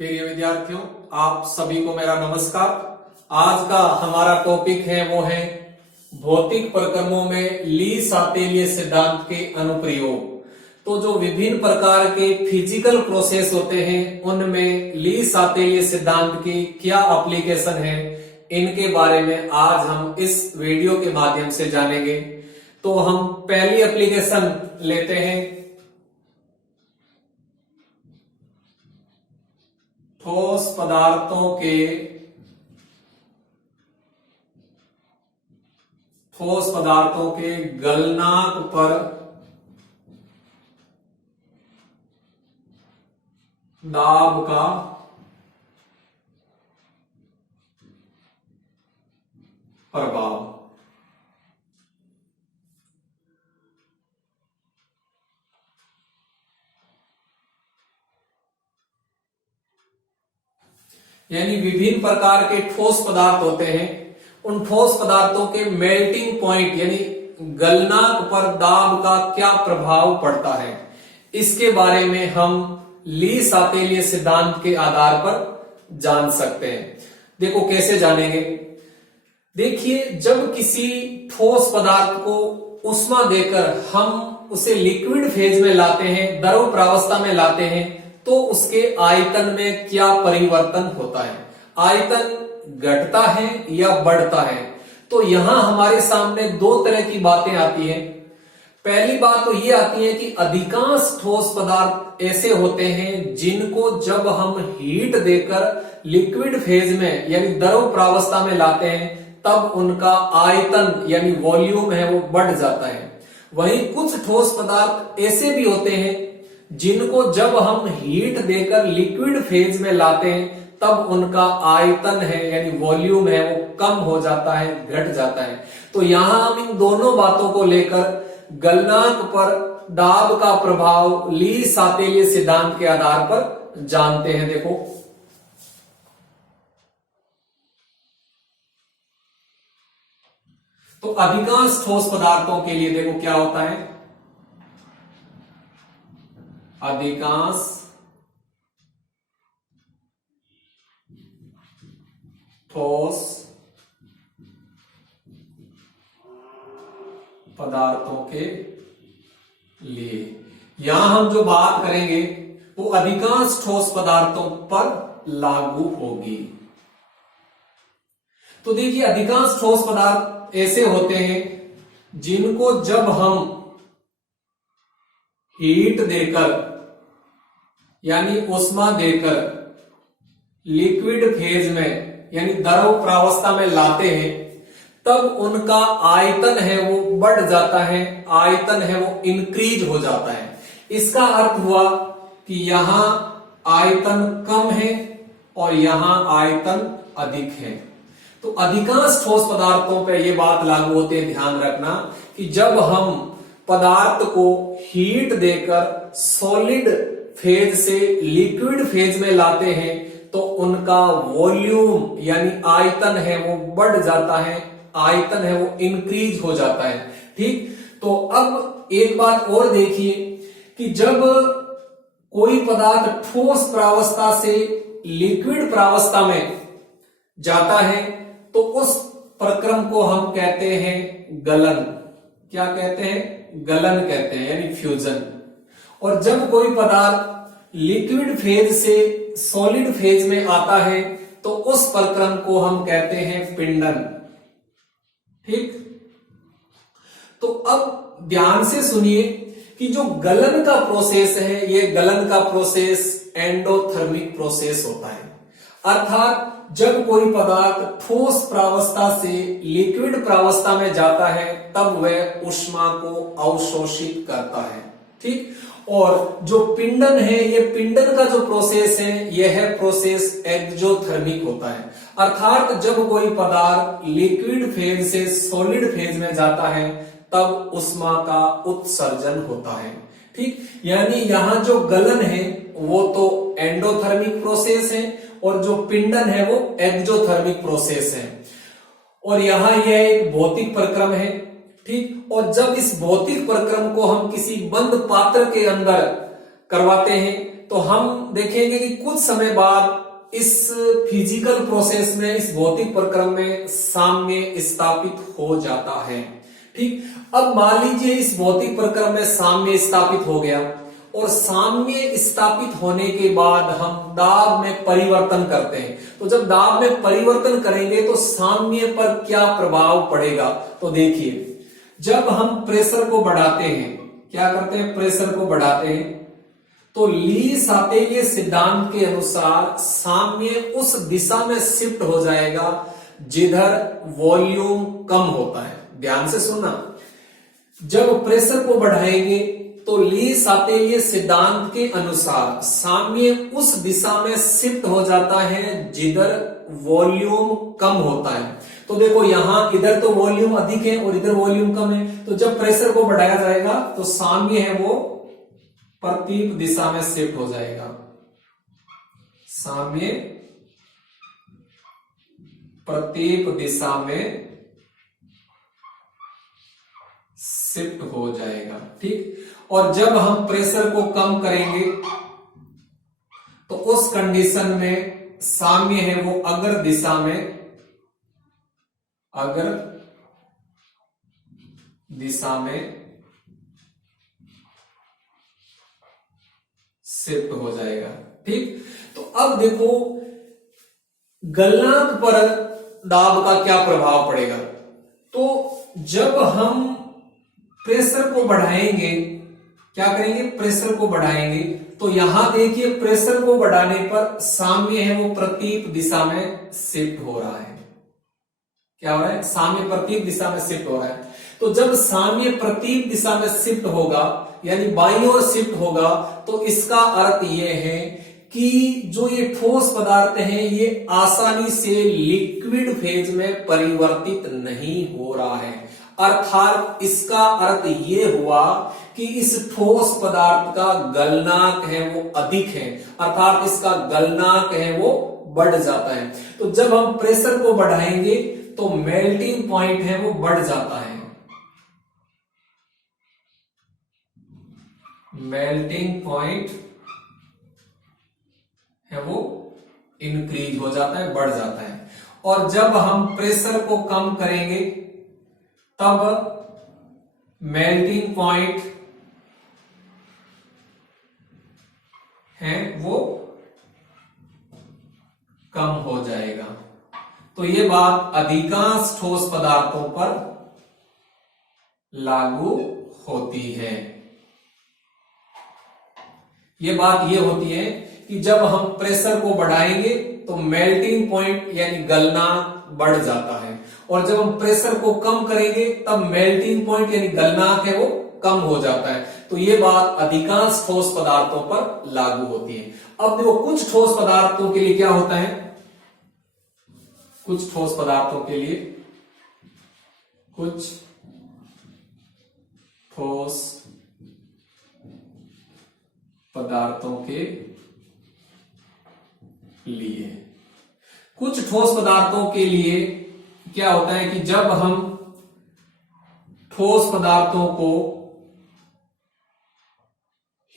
प्रिय विद्यार्थियों, आप सभी को मेरा नमस्कार। आज का हमारा टॉपिक है वो है भौतिक प्रक्रमों में ली सातेलिय सिद्धांत के अनुप्रयोग। तो जो विभिन्न प्रकार के फिजिकल प्रोसेस होते हैं उनमें ली सातेलिय सिद्धांत की क्या एप्लीकेशन है, इनके बारे में आज हम इस वीडियो के माध्यम से जानेंगे। तो हम पहली एप्लीकेशन लेते हैं, ठोस पदार्थों के गलनांक पर दाब का प्रभाव। यानी विभिन्न प्रकार के ठोस पदार्थ होते हैं, उन ठोस पदार्थों के मेल्टिंग पॉइंट यानी गलनांक पर दाब का क्या प्रभाव पड़ता है, इसके बारे में हम ली सातेलिय सिद्धांत के आधार पर जान सकते हैं। देखो कैसे जानेंगे। देखिए, जब किसी ठोस पदार्थ को उष्मा देकर हम उसे लिक्विड फेज में लाते हैं, द्रव प्रावस्था में लाते हैं, तो उसके आयतन में क्या परिवर्तन होता है, आयतन घटता है या बढ़ता है। तो यहां हमारे सामने दो तरह की बातें आती हैं। पहली बात तो ये आती है कि अधिकांश ठोस पदार्थ ऐसे होते हैं जिनको जब हम हीट देकर लिक्विड फेज में यानी द्रव प्रावस्था में लाते हैं तब उनका आयतन यानी वॉल्यूम है वो बढ़ जाता है। वहीं कुछ ठोस पदार्थ ऐसे भी होते हैं जिनको जब हम हीट देकर लिक्विड फेज में लाते हैं तब उनका आयतन है यानी वॉल्यूम है वो कम हो जाता है, घट जाता है। तो यहां हम इन दोनों बातों को लेकर गलनांक पर दाब का प्रभाव ली सातेलिय सिद्धांत के आधार पर जानते हैं। देखो, तो अधिकांश ठोस पदार्थों के लिए देखो क्या होता है, अधिकांश ठोस पदार्थों के लिए यहां हम जो बात करेंगे वो अधिकांश ठोस पदार्थों पर लागू होगी। तो देखिए, अधिकांश ठोस पदार्थ ऐसे होते हैं जिनको जब हम हीट देकर यानी उष्मा देकर लिक्विड फेज में यानी द्रव प्रावस्था में लाते हैं तब उनका आयतन है वो बढ़ जाता है, आयतन है वो इंक्रीज हो जाता है। इसका अर्थ हुआ कि यहां आयतन कम है और यहां आयतन अधिक है। तो अधिकांश ठोस पदार्थों पे ये बात लागू होती है, ध्यान रखना कि जब हम पदार्थ को हीट देकर सॉलिड फेज से लिक्विड फेज में लाते हैं तो उनका वॉल्यूम यानी आयतन है वो बढ़ जाता है, आयतन है वो इंक्रीज हो जाता है। ठीक, तो अब एक बात और देखिए कि जब कोई पदार्थ ठोस प्रावस्था से लिक्विड प्रावस्था में जाता है तो उस प्रक्रम को हम कहते हैं गलन। क्या कहते हैं? गलन कहते हैं, यानी फ्यूजन। और जब कोई पदार्थ लिक्विड फेज से सॉलिड फेज में आता है तो उस प्रक्रम को हम कहते हैं पिंडन। ठीक, तो अब ध्यान से सुनिए कि जो गलन का प्रोसेस है ये गलन का प्रोसेस एंडोथर्मिक प्रोसेस होता है। अर्थात जब कोई पदार्थ ठोस प्रावस्था से लिक्विड प्रावस्था में जाता है तब वह ऊष्मा को अवशोषित करता है। ठीक, और जो पिंडन है ये पिंडन का जो प्रोसेस है यह प्रोसेस एक्सोथर्मिक होता है। अर्थात जब कोई पदार्थ लिक्विड फेज से सॉलिड फेज में जाता है तब ऊष्मा का उत्सर्जन होता है। ठीक, यानी यहां जो गलन है वो तो एंडोथर्मिक प्रोसेस है और जो पिंडन है वो एक्सोथर्मिक प्रोसेस है। और यहां यह एक भौतिक प्रक्रम है। ठीक, और जब इस भौतिक प्रक्रम को हम किसी बंद पात्र के अंदर करवाते हैं तो हम देखेंगे कि कुछ समय बाद इस फिजिकल प्रोसेस में, इस भौतिक प्रक्रम में साम्य स्थापित हो जाता है। ठीक, अब मान लीजिए इस भौतिक प्रक्रम में साम्य स्थापित हो गया और साम्य स्थापित होने के बाद हम दाब में परिवर्तन करते हैं। तो जब दाब में परिवर्तन करेंगे तो साम्य पर क्या प्रभाव पड़ेगा? तो देखिए, जब हम प्रेशर को बढ़ाते हैं, क्या करते हैं, प्रेशर को बढ़ाते हैं, तो ली सातेलिय सिद्धांत के अनुसार साम्य उस दिशा में शिफ्ट हो जाएगा जिधर वॉल्यूम कम होता है। ध्यान से सुनना, जब प्रेशर को बढ़ाएंगे तो ली सातेलिय सिद्धांत के अनुसार साम्य उस दिशा में शिफ्ट हो जाता है जिधर वॉल्यूम कम होता है। तो देखो यहां इधर तो वॉल्यूम अधिक है और इधर वॉल्यूम कम है, तो जब प्रेशर को बढ़ाया जाएगा तो साम्य है वो प्रतीक दिशा में शिफ्ट हो जाएगा। साम्य प्रतीक दिशा में शिफ्ट हो जाएगा। ठीक, और जब हम प्रेशर को कम करेंगे तो उस कंडीशन में साम्य है वो अगर दिशा में, अगर दिशा में शिफ्ट हो जाएगा। ठीक, तो अब देखो गलनांक पर दाब का क्या प्रभाव पड़ेगा। तो जब हम प्रेशर को बढ़ाएंगे, क्या करेंगे, प्रेशर को बढ़ाएंगे, तो यहां देखिए प्रेशर को बढ़ाने पर साम्य है वो प्रतीक दिशा में शिफ्ट हो रहा है। क्या हो रहा है, साम्य प्रतीक दिशा में शिफ्ट हो रहा है। तो जब साम्य प्रतीक दिशा में शिफ्ट होगा यानी बाईं ओर शिफ्ट होगा, तो इसका अर्थ यह है कि जो ये ठोस पदार्थ हैं ये आसानी से लिक्विड फेज में परिवर्तित नहीं हो रहा है। अर्थात इसका अर्थ ये हुआ कि इस ठोस पदार्थ का गलनांक है वो अधिक है, अर्थात इसका गलनांक है वो बढ़ जाता है। तो जब हम प्रेशर को बढ़ाएंगे तो मेल्टिंग पॉइंट है वो बढ़ जाता है, मेल्टिंग पॉइंट है वो इंक्रीज हो जाता है, बढ़ जाता है। और जब हम प्रेशर को कम करेंगे तब मेल्टिंग पॉइंट है वो कम हो जाएगा। तो ये बात अधिकांश ठोस पदार्थों पर लागू होती है। ये बात ये होती है कि जब हम प्रेशर को बढ़ाएंगे तो मेल्टिंग पॉइंट यानी गलनांक बढ़ जाता है, और जब हम प्रेशर को कम करेंगे तब मेल्टिंग पॉइंट यानी गलनांक है वो कम हो जाता है। तो ये बात अधिकांश ठोस पदार्थों पर लागू होती है। अब देखो कुछ ठोस पदार्थों के लिए क्या होता है, कुछ ठोस पदार्थों के लिए, कुछ ठोस पदार्थों के लिए, कुछ ठोस पदार्थों के लिए क्या होता है कि जब हम ठोस पदार्थों को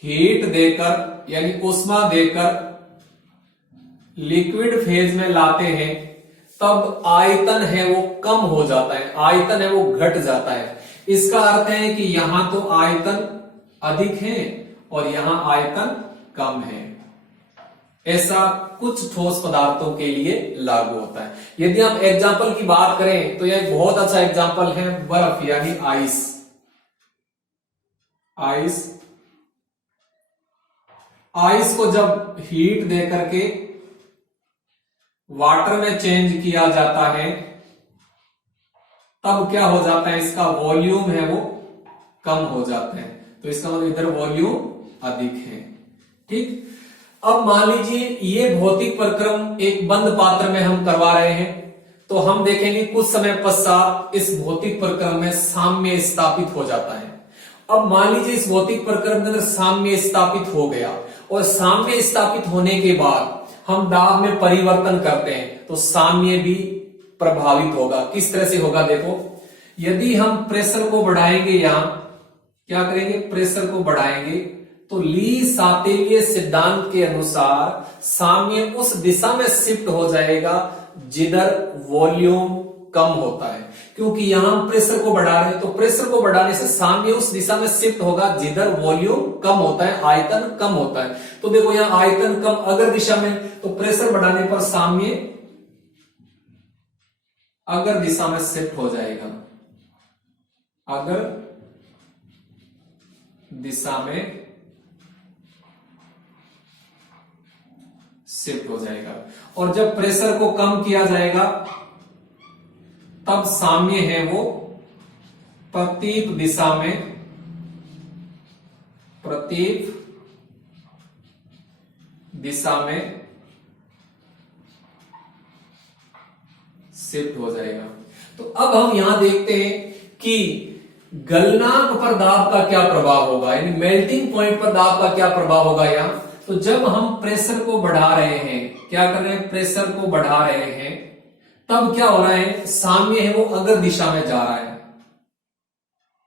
हीट देकर यानी ऊष्मा देकर लिक्विड फेज में लाते हैं तब आयतन है वो कम हो जाता है, आयतन है वो घट जाता है। इसका अर्थ है कि यहां तो आयतन अधिक है और यहां आयतन कम है। ऐसा कुछ ठोस पदार्थों के लिए लागू होता है। यदि हम एग्जाम्पल की बात करें तो यह बहुत अच्छा एग्जाम्पल है बर्फ यानी आइस। आइस आइस को जब हीट देकर के वाटर में चेंज किया जाता है तब क्या हो जाता है, इसका वॉल्यूम है वो कम हो जाता है। तो इसका मतलब इधर वॉल्यूम अधिक है। ठीक, अब मान लीजिए ये भौतिक प्रक्रम एक बंद पात्र में हम करवा रहे हैं, तो हम देखेंगे कुछ समय पश्चात इस भौतिक प्रक्रम में साम्य स्थापित हो जाता है। अब मान लीजिए इस भौतिक प्रक्रम के अंदर साम्य स्थापित हो गया और साम्य स्थापित होने के बाद हम दाब में परिवर्तन करते हैं तो साम्य भी प्रभावित होगा। किस तरह से होगा देखो, यदि हम प्रेशर को बढ़ाएंगे, यहां क्या करेंगे, प्रेशर को बढ़ाएंगे तो ली सातेलिय सिद्धांत के अनुसार साम्य उस दिशा में शिफ्ट हो जाएगा जिधर वॉल्यूम कम होता है, क्योंकि यहां हम प्रेशर को बढ़ा रहे हैं, तो प्रेशर को बढ़ाने से साम्य उस दिशा में शिफ्ट होगा जिधर वॉल्यूम कम होता है, आयतन कम होता है। तो देखो यहां आयतन कम अगर दिशा में, तो प्रेशर बढ़ाने पर साम्य अगर दिशा में शिफ्ट हो जाएगा, अगर दिशा में शिफ्ट हो जाएगा। और जब प्रेशर को कम किया जाएगा तब साम्य है वो प्रतीप दिशा में, प्रतीप दिशा में शिफ्ट हो जाएगा। तो अब हम यहां देखते हैं कि गलनांक पर दाब का क्या प्रभाव होगा, यानी मेल्टिंग पॉइंट पर दाब का क्या प्रभाव होगा यहां। तो जब हम प्रेशर को बढ़ा रहे हैं, क्या कर रहे हैं, प्रेशर को बढ़ा रहे हैं, तब क्या हो रहा है, साम्य है वो अगर दिशा में जा रहा है,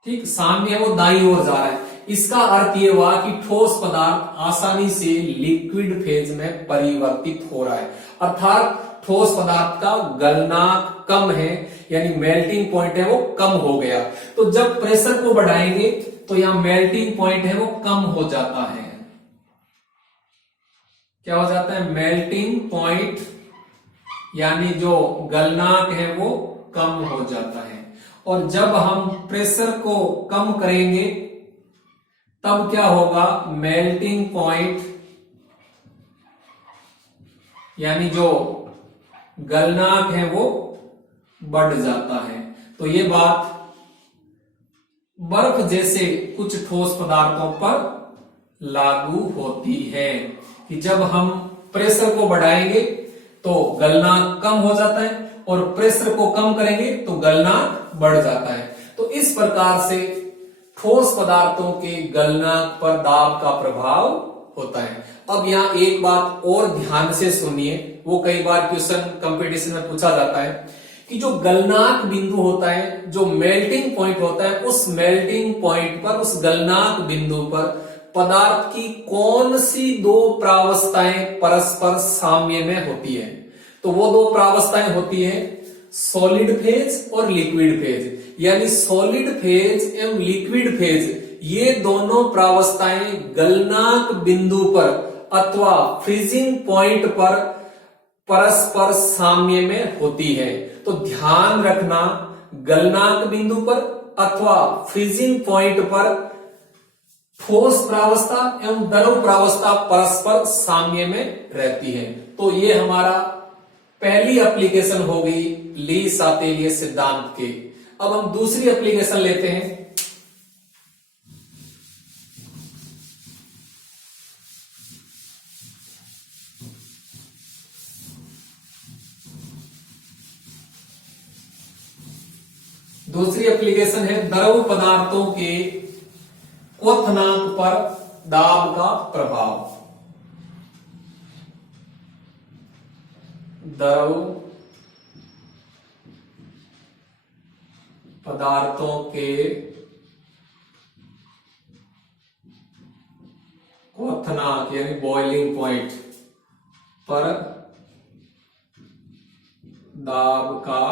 ठीक, साम्य है वो दाईं ओर जा रहा है। इसका अर्थ ये हुआ कि ठोस पदार्थ आसानी से लिक्विड फेज में परिवर्तित हो रहा है, अर्थात ठोस पदार्थ का गलनांक कम है, यानी मेल्टिंग पॉइंट है वो कम हो गया। तो जब प्रेशर को बढ़ाएंगे तो यहां मेल्टिंग पॉइंट है वो कम हो जाता है। क्या हो जाता है, मेल्टिंग पॉइंट, यानी जो गलनांक है वो कम हो जाता है। और जब हम प्रेशर को कम करेंगे तब क्या होगा, मेल्टिंग पॉइंट, यानी जो गलनांक है वो बढ़ जाता है। तो ये बात बर्फ जैसे कुछ ठोस पदार्थों पर लागू होती है कि जब हम प्रेशर को बढ़ाएंगे तो गलनांक कम हो जाता है और प्रेशर को कम करेंगे तो गलनांक बढ़ जाता है। तो इस प्रकार से ठोस पदार्थों के गलनांक पर दाब का प्रभाव होता है। अब यहां एक बात और ध्यान से सुनिए, वो कई बार क्वेश्चन कंपटीशन में पूछा जाता है कि जो गलनांक बिंदु होता है, जो मेल्टिंग पॉइंट होता है, उस मेल्टिंग पॉइंट पर, उस गलनांक बिंदु पर पदार्थ की कौन सी दो प्रावस्थाएं परस्पर साम्य में होती है। तो वो दो प्रावस्थाएं होती है सॉलिड फेज और लिक्विड फेज, यानी सॉलिड फेज एवं लिक्विड फेज, ये दोनों प्रावस्थाएं गलनांक बिंदु पर अथवा फ्रीजिंग पॉइंट पर परस्पर साम्य में होती है। तो ध्यान रखना, गलनांक बिंदु पर अथवा फ्रीजिंग पॉइंट पर ठोस प्रावस्था एवं द्रव प्रावस्था परस्पर साम्य में रहती है। तो ये हमारा पहली एप्लीकेशन हो गई ली सातेलिय सिद्धांत के। अब हम दूसरी एप्लीकेशन लेते हैं। दूसरी एप्लीकेशन है द्रव पदार्थों के क्वथनांक पर दाब का प्रभाव। द्रव पदार्थों के क्वथनांक यानी बॉइलिंग पॉइंट पर दाब का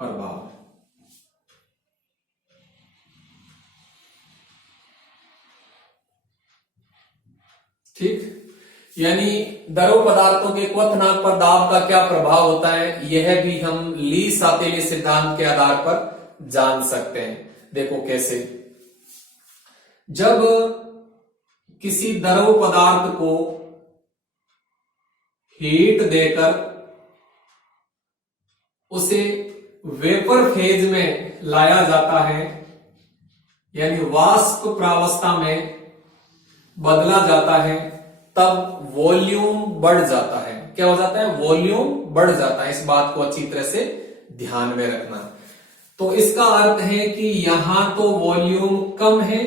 प्रभाव। ठीक, यानी द्रव पदार्थों के क्वथनांक पर दाब का क्या प्रभाव होता है, यह भी हम ली सातेलिय सिद्धांत के आधार पर जान सकते हैं। देखो कैसे, जब किसी द्रव पदार्थ को हीट देकर उसे वेपर फेज में लाया जाता है, यानी वाष्प प्रावस्था में बदला जाता है, तब वॉल्यूम बढ़ जाता है। क्या हो जाता है, वॉल्यूम बढ़ जाता है। इस बात को अच्छी तरह से ध्यान में रखना। तो इसका अर्थ है कि यहां तो वॉल्यूम कम है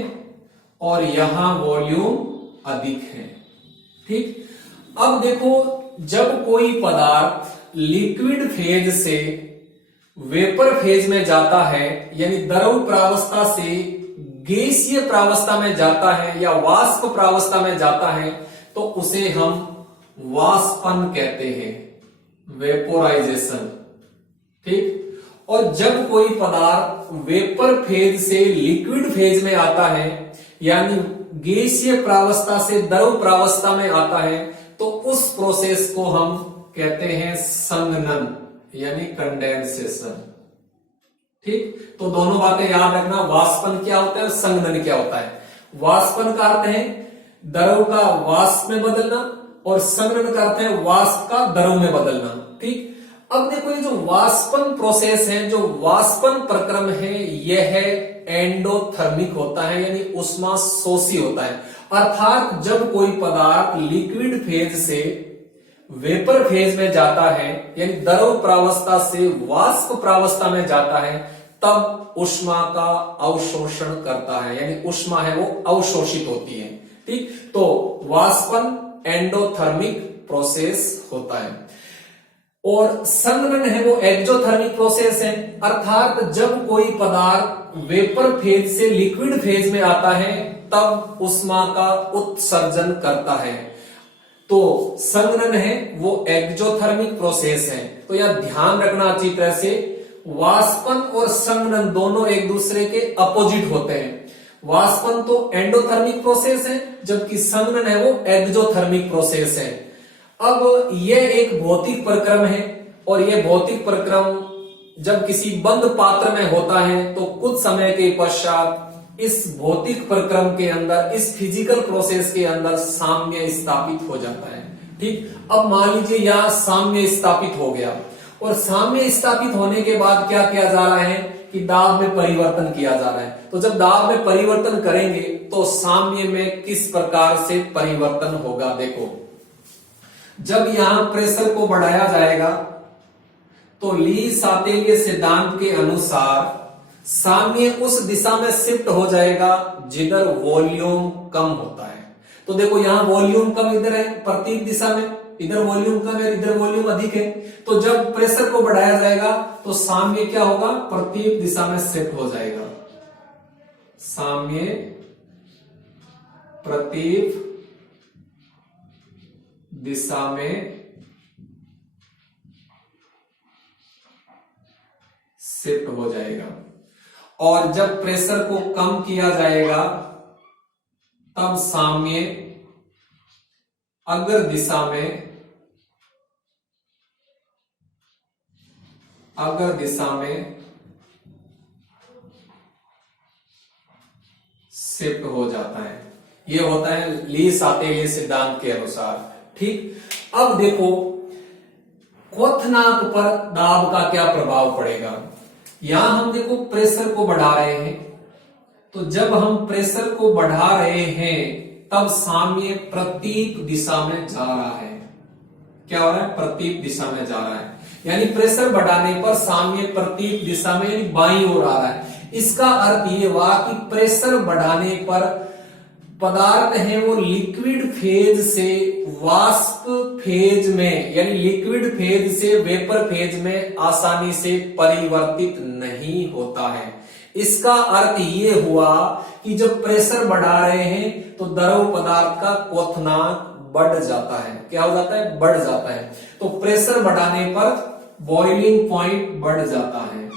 और यहां वॉल्यूम अधिक है। ठीक, अब देखो, जब कोई पदार्थ लिक्विड फेज से वेपर फेज में जाता है, यानी द्रव प्रावस्था से गैसीय प्रावस्था में जाता है या वाष्प प्रावस्था में जाता है, तो उसे हम वाष्पन कहते हैं, वेपोराइजेशन। ठीक। और जब कोई पदार्थ वेपर फेज से लिक्विड फेज में आता है, यानी गैसीय प्रावस्था से द्रव प्रावस्था में आता है, तो उस प्रोसेस को हम कहते हैं संघनन, यानी कंडेंसेशन। ठीक। तो दोनों बातें याद रखना, वाष्पन क्या होता है और संघनन क्या होता है। वाष्पन का अर्थ है द्रव का वाष्प में बदलना और संघनन का अर्थ है वाष्प का द्रव में बदलना। ठीक। अब देखो ये जो वाष्पन प्रोसेस है, जो वाष्पन प्रक्रम है, यह एंडोथर्मिक होता है, यानी उष्मा शोषी होता है। अर्थात जब कोई पदार्थ लिक्विड फेज से वेपर फेज में जाता है, यानी द्रव प्रावस्था से वाष्प प्रावस्था में जाता है, तब उष्मा का अवशोषण करता है, यानी उष्मा है वो अवशोषित होती है। ठीक। तो वाष्पन एंडोथर्मिक प्रोसेस होता है और संघनन है वो एक्सोथर्मिक प्रोसेस है। अर्थात जब कोई पदार्थ वेपर फेज से लिक्विड फेज में आता है, तब उष्मा का उत्सर्जन करता है। तो संघनन है वो एक्सोथर्मिक प्रोसेस है। तो यह ध्यान रखना अच्छी तरह से, वाष्पन और संघनन दोनों एक दूसरे के अपोजिट होते हैं। वाष्पन तो एंडोथर्मिक प्रोसेस है, जबकि संघनन है वो एक्सोथर्मिक प्रोसेस है। अब यह एक भौतिक प्रक्रम है और यह भौतिक प्रक्रम जब किसी बंद पात्र में होता है, तो कुछ समय के पश्चात इस भौतिक प्रक्रम के अंदर, इस फिजिकल प्रोसेस के अंदर साम्य स्थापित हो जाता है। ठीक। अब मान लीजिए यहां साम्य स्थापित हो गया और साम्य स्थापित होने के बाद क्या किया जा रहा है कि दाब में परिवर्तन किया जा रहा है। तो जब दाब में परिवर्तन करेंगे तो साम्य में किस प्रकार से परिवर्तन होगा, देखो जब यहां प्रेशर को बढ़ाया जाएगा तो ली सातेलिय सिद्धांत के अनुसार साम्य उस दिशा में शिफ्ट हो जाएगा जिधर वॉल्यूम कम होता है। तो देखो यहां वॉल्यूम कम इधर है प्रतीक दिशा में, इधर वॉल्यूम कम है, इधर वॉल्यूम अधिक है। तो जब प्रेशर को बढ़ाया जाएगा तो साम्य क्या होगा, प्रतीक दिशा में शिफ्ट हो जाएगा। साम्य प्रतीक दिशा में शिफ्ट हो जाएगा। और जब प्रेशर को कम किया जाएगा तब साम्य अग्र दिशा में शिफ्ट हो जाता है। यह होता है ली सातेलिय सिद्धांत के अनुसार। ठीक। अब देखो क्वथनांक पर दाब का क्या प्रभाव पड़ेगा। यहां हम देखो प्रेशर को बढ़ा रहे हैं, तो जब हम प्रेशर को बढ़ा रहे हैं तब साम्य प्रतीक दिशा में जा रहा है। क्या हो रहा है, प्रतीक दिशा में जा रहा है, यानी प्रेशर बढ़ाने पर साम्य प्रतीक दिशा में यानी बाईं ओर आ रहा है। इसका अर्थ ये हुआ कि प्रेशर बढ़ाने पर पदार्थ है वो लिक्विड फेज से वाष्प फेज में, यानी लिक्विड फेज से वेपर फेज में आसानी से परिवर्तित नहीं होता है। इसका अर्थ ये हुआ कि जब प्रेशर बढ़ा रहे हैं तो द्रव पदार्थ का क्वथनांक बढ़ जाता है। क्या हो जाता है, बढ़ जाता है। तो प्रेशर बढ़ाने पर बॉइलिंग पॉइंट बढ़ जाता है,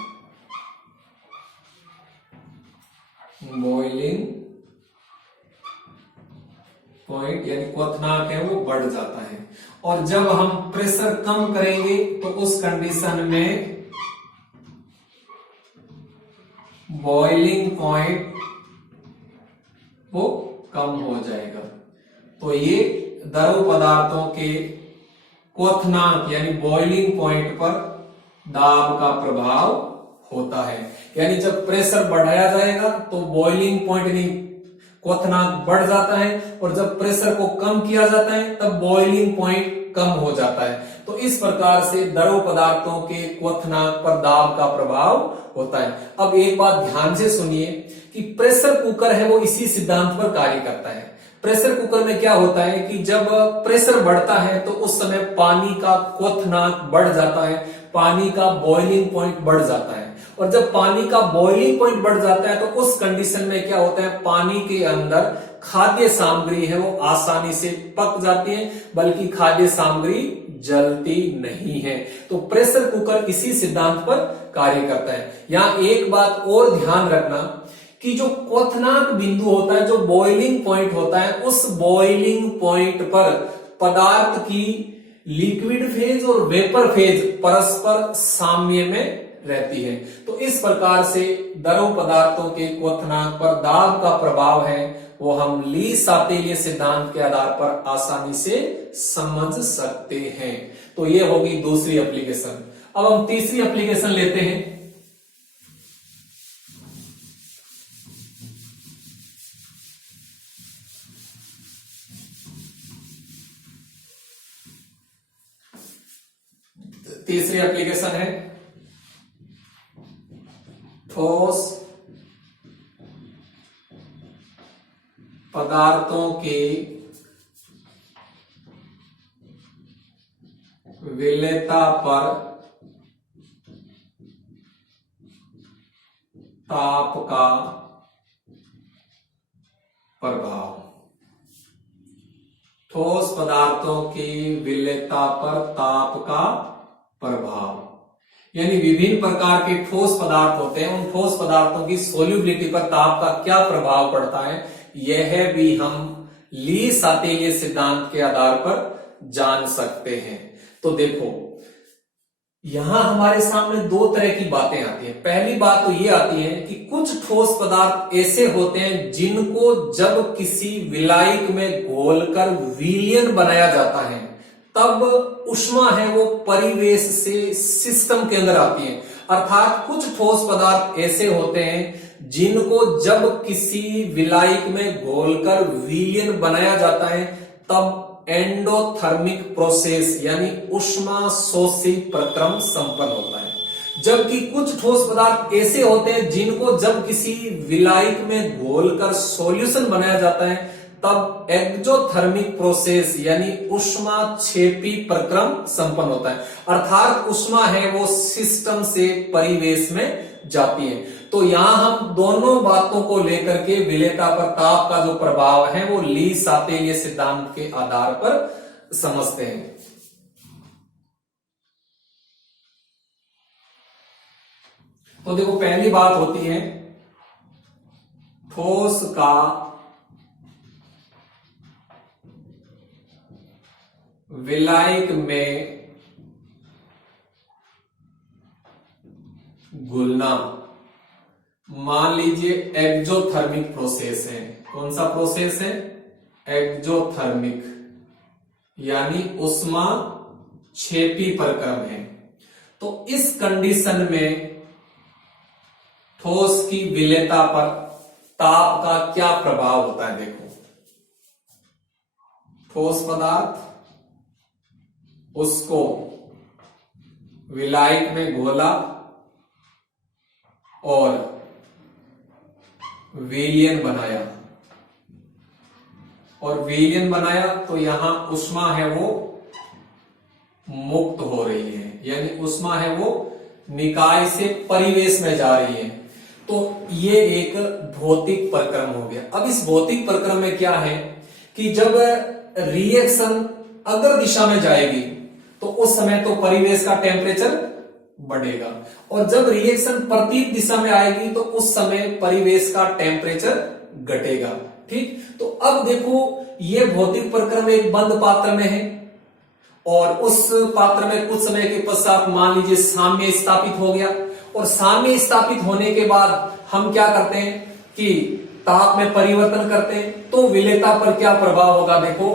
बॉइलिंग पॉइंट यानी क्वथनांक है वो बढ़ जाता है। और जब हम प्रेशर कम करेंगे तो उस कंडीशन में बॉइलिंग पॉइंट वो कम हो जाएगा। तो ये द्रव पदार्थों के क्वथनांक यानी बॉइलिंग पॉइंट पर दाब का प्रभाव होता है। यानी जब प्रेशर बढ़ाया जाएगा तो बॉइलिंग पॉइंट यानी क्वथनांक बढ़ जाता है, और जब प्रेशर को कम किया जाता है तब बॉइलिंग पॉइंट कम हो जाता है। तो इस प्रकार से द्रव पदार्थों के क्वथनांक पर दाब का प्रभाव होता है। अब एक बात ध्यान से सुनिए कि प्रेशर कुकर है वो इसी सिद्धांत पर कार्य करता है। प्रेशर कुकर में क्या होता है कि जब प्रेशर बढ़ता है तो उस समय पानी का क्वथनांक बढ़ जाता है, पानी का बॉइलिंग पॉइंट बढ़ जाता है। और जब पानी का बॉइलिंग पॉइंट बढ़ जाता है तो उस कंडीशन में क्या होता है, पानी के अंदर खाद्य सामग्री है वो आसानी से पक जाती है, बल्कि खाद्य सामग्री जलती नहीं है। तो प्रेशर कुकर इसी सिद्धांत पर कार्य करता है। यहां एक बात और ध्यान रखना कि जो क्वथनांक बिंदु होता है, जो बॉइलिंग पॉइंट होता है, उस बॉइलिंग पॉइंट पर पदार्थ की लिक्विड फेज और वेपर फेज परस्पर साम्य में रहती है। तो इस प्रकार से द्रव पदार्थों के क्वथनांक पर दाब का प्रभाव है वो हम ली सातेलिय सिद्धांत के आधार पर आसानी से समझ सकते हैं। तो ये होगी दूसरी एप्लीकेशन। अब हम तीसरी एप्लीकेशन लेते हैं। तीसरी एप्लीकेशन है ठोस पदार्थों के विलेयता पर ताप का प्रभाव। ठोस पदार्थों की विलेयता पर ताप का प्रभाव यानी विभिन्न प्रकार के ठोस पदार्थ होते हैं, उन ठोस पदार्थों की सोल्यूबिलिटी पर ताप का क्या प्रभाव पड़ता है, यह भी हम ली सातेलिय सिद्धांत के आधार पर जान सकते हैं। तो देखो यहां हमारे सामने दो तरह की बातें आती हैं। पहली बात तो ये आती है कि कुछ ठोस पदार्थ ऐसे होते हैं जिनको जब किसी विलायक में घोलकर विलयन बनाया जाता है तब ऊष्मा है वो परिवेश से सिस्टम के अंदर आती है। अर्थात कुछ ठोस पदार्थ ऐसे होते हैं जिनको जब किसी विलायक में घोलकर विलयन बनाया जाता है तब एंडोथर्मिक प्रोसेस यानी ऊष्मा शोषी प्रक्रम संपन्न होता है। जबकि कुछ ठोस पदार्थ ऐसे होते हैं जिनको जब किसी विलायक में घोलकर सॉल्यूशन बनाया जाता है तब एक्जोथर्मिक प्रोसेस यानी ऊष्मा क्षेपी प्रक्रम संपन्न होता है। अर्थात ऊष्मा है वो सिस्टम से परिवेश में जाती है। तो यहां हम दोनों बातों को लेकर के विलेयता पर ताप का जो प्रभाव है वो ली सातेलिय सिद्धांत के आधार पर समझते हैं। तो देखो पहली बात होती है ठोस का विलायक में घुलना। मान लीजिए एक्जोथर्मिक प्रोसेस है। कौन सा प्रोसेस है? एक्जोथर्मिक यानी ऊष्मा क्षेपी प्रक्रम है। तो इस कंडीशन में ठोस की विलेयता पर ताप का क्या प्रभाव होता है? देखो ठोस पदार्थ उसको विलायक में घोला और विलयन बनाया तो यहां ऊष्मा है वो मुक्त हो रही है यानी ऊष्मा है वो निकाय से परिवेश में जा रही है। तो ये एक भौतिक प्रक्रम हो गया। अब इस भौतिक प्रक्रम में क्या है कि जब रिएक्शन अगर दिशा में जाएगी तो उस समय तो परिवेश का टेम्परेचर बढ़ेगा और जब रिएक्शन प्रतीक दिशा में आएगी तो उस समय परिवेश का टेम्परेचर घटेगा। ठीक, तो अब देखो ये भौतिक प्रक्रम एक बंद पात्र में है और उस पात्र में कुछ समय के पश्चात मान लीजिए साम्य स्थापित हो गया और साम्य स्थापित होने के बाद हम क्या करते हैं कि ताप में परिवर्तन करते हैं। तो विलेयता पर क्या प्रभाव होगा? देखो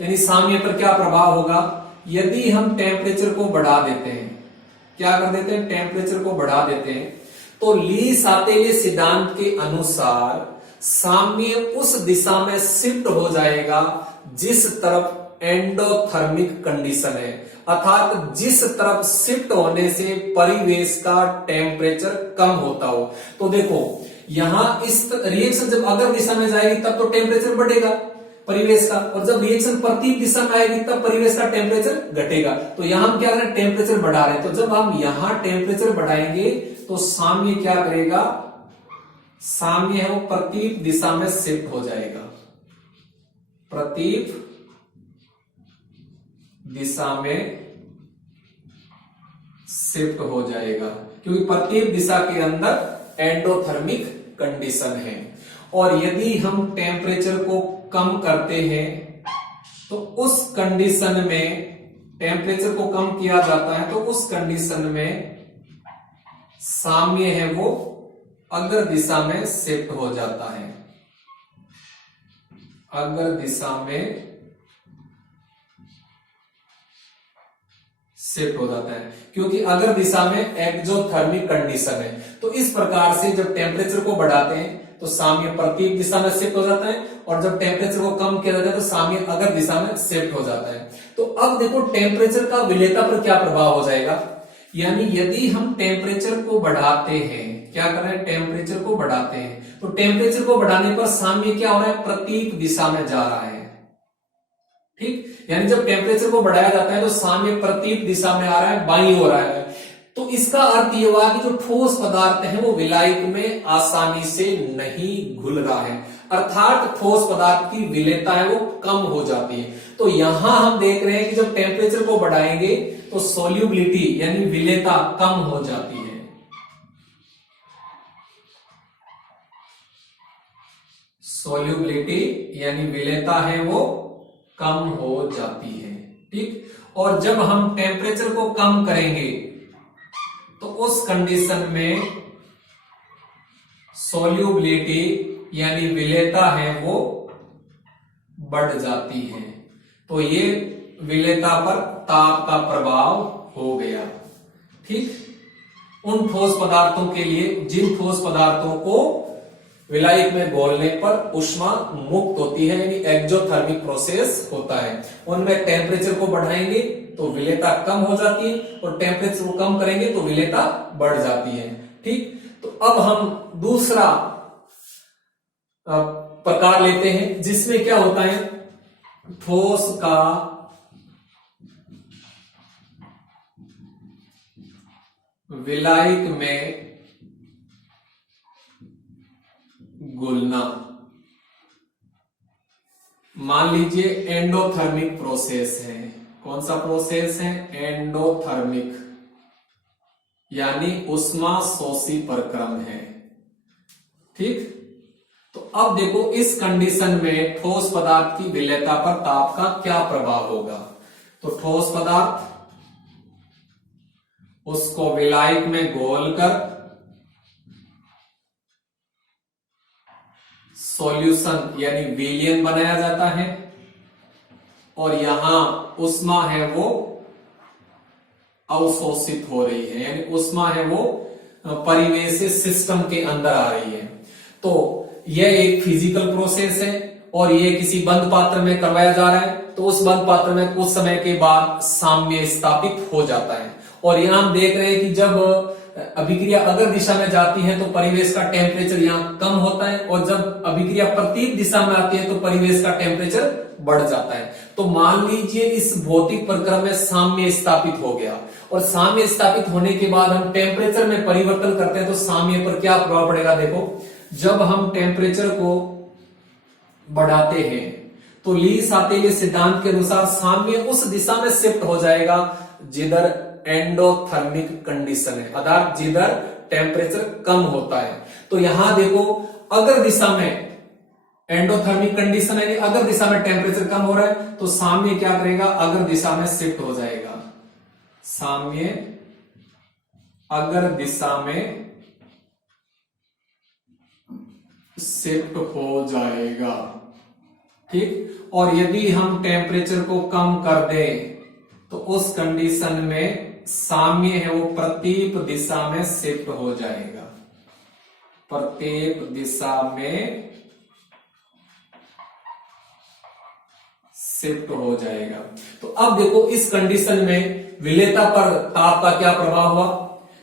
यानी साम्य पर क्या प्रभाव होगा? यदि हम टेम्परेचर को बढ़ा देते हैं, क्या कर देते हैं? टेम्परेचर को बढ़ा देते हैं तो ली सातेलिय सिद्धांत के अनुसार साम्य उस दिशा में शिफ्ट हो जाएगा जिस तरफ एंडोथर्मिक कंडीशन है, अर्थात जिस तरफ शिफ्ट होने से परिवेश का टेम्परेचर कम होता हो। तो देखो यहां इस रिएक्शन जब अगर दिशा में जाएगी तब तो टेम्परेचर बढ़ेगा, परिवेश का, और जब रिएक्शन प्रतीक दिशा में आएगी तब परिवेश का टेम्परेचर घटेगा। तो यहां हम क्या करें, टेम्परेचर बढ़ा रहे हैं, तो जब हम यहां टेम्परेचर बढ़ाएंगे तो साम्य क्या करेगा, साम्य है वो प्रतीक दिशा में शिफ्ट हो जाएगा, प्रतीक दिशा में शिफ्ट हो जाएगा, क्योंकि प्रत्येक दिशा के अंदर एंडोथर्मिक कंडीशन है। और यदि हम टेम्परेचर को कम करते हैं तो उस कंडीशन में, टेम्परेचर को कम किया जाता है तो उस कंडीशन में साम्य है वो अग्र दिशा में शिफ्ट हो जाता है, अग्र दिशा में शिफ्ट हो जाता है, क्योंकि अगर दिशा में एक्सोथर्मिक कंडीशन है। तो इस प्रकार से जब टेम्परेचर को बढ़ाते हैं तो साम्य प्रतीक दिशा में शिफ्ट हो जाता है, और जब टेम्परेचर को कम किया जाता है तो साम्य अगर दिशा में शिफ्ट हो जाता है। तो अब देखो टेम्परेचर का विलेयता पर क्या प्रभाव हो जाएगा, यानी यदि हम टेम्परेचर को बढ़ाते हैं, क्या कर रहे हैं, टेम्परेचर को बढ़ाते हैं, तो टेम्परेचर को बढ़ाने पर साम्य क्या हो रहा है, प्रतीक दिशा में जा रहा है। ठीक, यानी जब टेम्परेचर को बढ़ाया जाता है तो साम्य प्रतीक दिशा में आ रहा है, बाईं ओर आ रहा है। तो इसका अर्थ यह हुआ कि जो ठोस पदार्थ है वो विलायक में आसानी से नहीं घुल रहा है, अर्थात ठोस पदार्थ की विलेयता है वो कम हो जाती है। तो यहां हम देख रहे हैं कि जब टेम्परेचर को बढ़ाएंगे तो सोल्यूबिलिटी यानी विलेयता कम हो जाती है, सोल्यूबिलिटी यानी विलेयता है वो कम हो जाती है। ठीक, और जब हम टेम्परेचर को कम करेंगे तो उस कंडीशन में सोल्यूबिलिटी यानी विलेयता है वो बढ़ जाती है। तो ये विलेयता पर ताप का प्रभाव हो गया। ठीक, उन ठोस पदार्थों के लिए जिन ठोस पदार्थों को विलायक में घोलने पर ऊष्मा मुक्त होती है यानी एक्सोथर्मिक प्रोसेस होता है, उनमें टेम्परेचर को बढ़ाएंगे तो विलेयता कम हो जाती है, और टेम्परेचर को कम करेंगे तो विलेयता बढ़ जाती है। ठीक, तो अब हम दूसरा प्रकार लेते हैं जिसमें क्या होता है, ठोस का विलायक में घुलना। मान लीजिए एंडोथर्मिक प्रोसेस है, कौन सा प्रोसेस है, एंडोथर्मिक यानी ऊष्मा शोषी प्रक्रम है। ठीक, तो अब देखो इस कंडीशन में ठोस पदार्थ की विलेयता पर ताप का क्या प्रभाव होगा। तो ठोस पदार्थ उसको विलायक में घोलकर सॉल्यूशन यानी विलयन बनाया जाता है, और यहां ऊष्मा है वो अवशोषित हो रही है, यानी ऊष्मा है वो परिवेशी सिस्टम के अंदर आ रही है। तो यह एक फिजिकल प्रोसेस है और ये किसी बंद पात्र में करवाया जा रहा है। तो उस बंद पात्र में कुछ समय के बाद साम्य स्थापित हो जाता है, और यहां हम देख रहे हैं कि जब अभिक्रिया अगर दिशा में जाती है तो परिवेश का टेम्परेचर यहां कम होता है, और जब अभिक्रिया प्रतीक दिशा में आती है तो परिवेश का टेम्परेचर बढ़ जाता है। तो मान लीजिए इस भौतिक प्रक्रम में साम्य स्थापित हो गया, और साम्य स्थापित होने के बाद हम टेम्परेचर में परिवर्तन करते हैं तो साम्य पर क्या प्रभाव पड़ेगा। देखो, जब हम टेम्परेचर को बढ़ाते हैं तो ली-सातेली सिद्धांत के अनुसार साम्य उस दिशा में शिफ्ट हो जाएगा जिधर एंडोथर्मिक कंडीशन है, अर्थात जिधर टेम्परेचर कम होता है। तो यहां देखो अगर दिशा में एंडोथर्मिक कंडीशन है, अगर दिशा में टेम्परेचर कम हो रहा है तो साम्य क्या करेगा, अगर दिशा में शिफ्ट हो जाएगा, साम्य अगर दिशा में शिफ्ट हो जाएगा। ठीक, और यदि हम टेम्परेचर को कम कर दें तो उस कंडीशन में साम्य है वो प्रतीक दिशा में शिफ्ट हो जाएगा, प्रत्येक दिशा में शिफ्ट हो जाएगा। तो अब देखो इस कंडीशन में विलेयता पर ताप का क्या प्रभाव हुआ।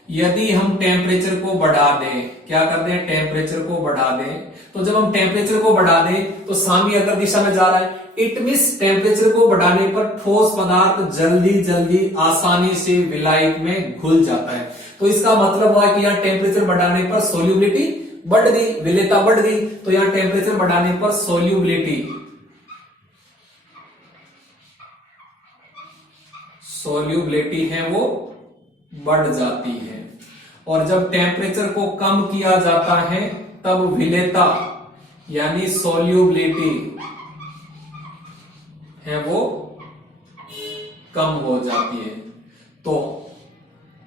यदि हम टेम्परेचर को बढ़ा दें, क्या करते हैं, टेम्परेचर को बढ़ा दें, तो जब हम टेम्परेचर को बढ़ा दें तो सामी अगर दिशा में जा रहा है, इट मींस टेम्परेचर को बढ़ाने पर ठोस पदार्थ जल्दी जल्दी आसानी से विलायक में घुल जाता है। तो इसका मतलब हुआ कि यहाँ टेम्परेचर बढ़ाने पर सोल्यूबिलिटी बढ़ गई, विलेयता बढ़ गई, तो यहाँ टेम्परेचर बढ़ाने पर सोल्यूबिलिटी है वो बढ़ जाती है। और जब टेम्परेचर को कम किया जाता है तब विलेयता यानी सोल्यूबिलिटी है वो कम हो जाती है। तो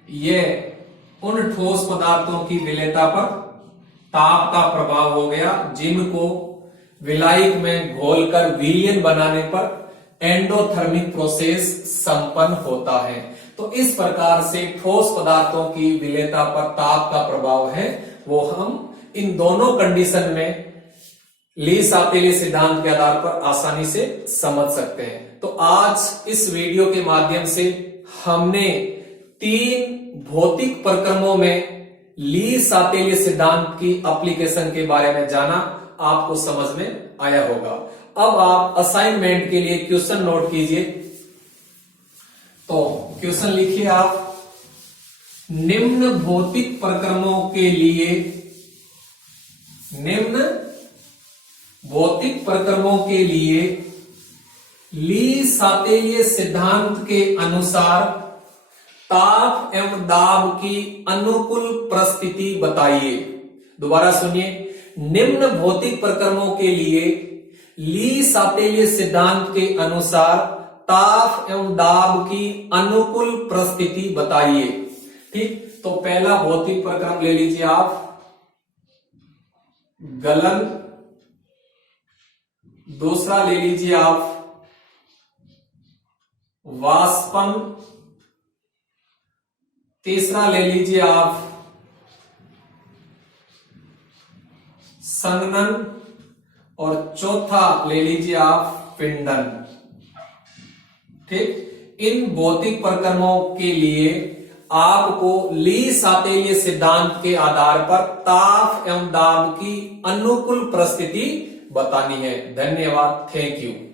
ये उन ठोस पदार्थों की विलेयता पर ताप का प्रभाव हो गया जिनको विलायक में घोलकर विलयन बनाने पर एंडोथर्मिक प्रोसेस संपन्न होता है। तो इस प्रकार से ठोस पदार्थों की विलेयता पर ताप का प्रभाव है वो हम इन दोनों कंडीशन में ली-सापेले सिद्धांत के आधार पर आसानी से समझ सकते हैं। तो आज इस वीडियो के माध्यम से हमने 3 भौतिक प्रक्रमों में ली-सापेले सिद्धांत की एप्लीकेशन के बारे में जाना, आपको समझ में आया होगा। अब आप असाइनमेंट के लिए क्वेश्चन नोट कीजिए। तो क्वेश्चन लिखिए आप, निम्न भौतिक प्रक्रमों के लिए, निम्न भौतिक प्रक्रमों के लिए ली-सापेले सिद्धांत के अनुसार ताप एवं दाब की अनुकूल परिस्थिति बताइए। दोबारा सुनिए, निम्न भौतिक प्रक्रमों के लिए ली-सापेले सिद्धांत के अनुसार ताप एवं दाब की अनुकूल परिस्थिति बताइए। ठीक, तो पहला भौतिक प्रक्रम ले लीजिए आप, गलन। दूसरा ले लीजिए आप वाष्पन। तीसरा ले लीजिए आप संघनन। और चौथा ले लीजिए आप पिंडन। ठीक, इन भौतिक प्रक्रमों के लिए आपको ली-सापेले सिद्धांत के आधार पर ताप एवं दाब की अनुकूल परिस्थिति बतानी है। धन्यवाद, थैंक यू।